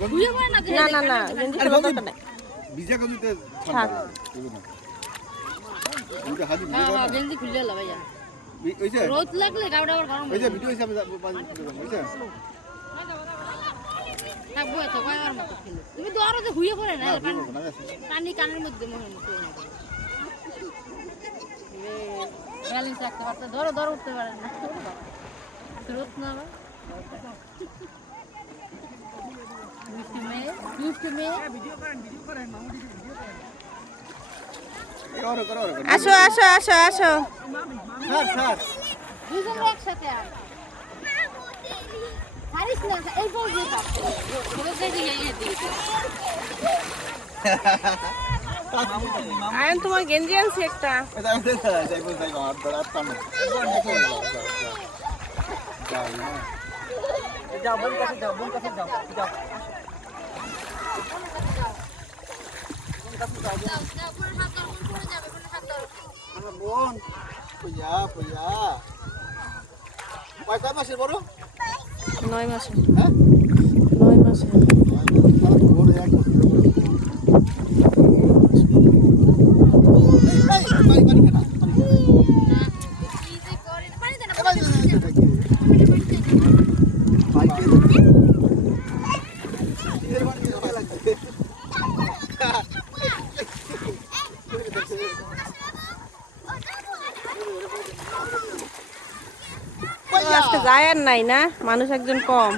না না না গেঞ্জি খোলা দরকার নাই ভিজা গঞ্জিতে থাক ওইটা হাজি গেঞ্জি খুলে লা ভাইয়া ওই যে রোদ লাগলে গাওড়া আবার গরম ওই যে ভিডিও হিসাবে ওই যে থাকবো তো কয়বার মতো খেলে তুমি তো আরো যে হুইয়ে পড়ে না পানি কানের মধ্যে মহের মতো ব্যালেন্স রাখতে পারতো ধরো ধরো উঠতে পারে না রোদ না আসো আসো আসো আসো স্যার স্যার দুজন একসাথে আর হারিস না এই পৌঁছে পাচ্ছে ওদের দিকে এই দিকে আয়ন তোমার গেঞ্জি আনছি একটা যাও বোন কাছে যাও বোন কাছে যাও যাও বোন পূজা পূজা কয় মাসের বড় 9 মাসে হ্যাঁ 9 মাসে বড় এক আজকে যায় আর নাই না মানুষ একজন কম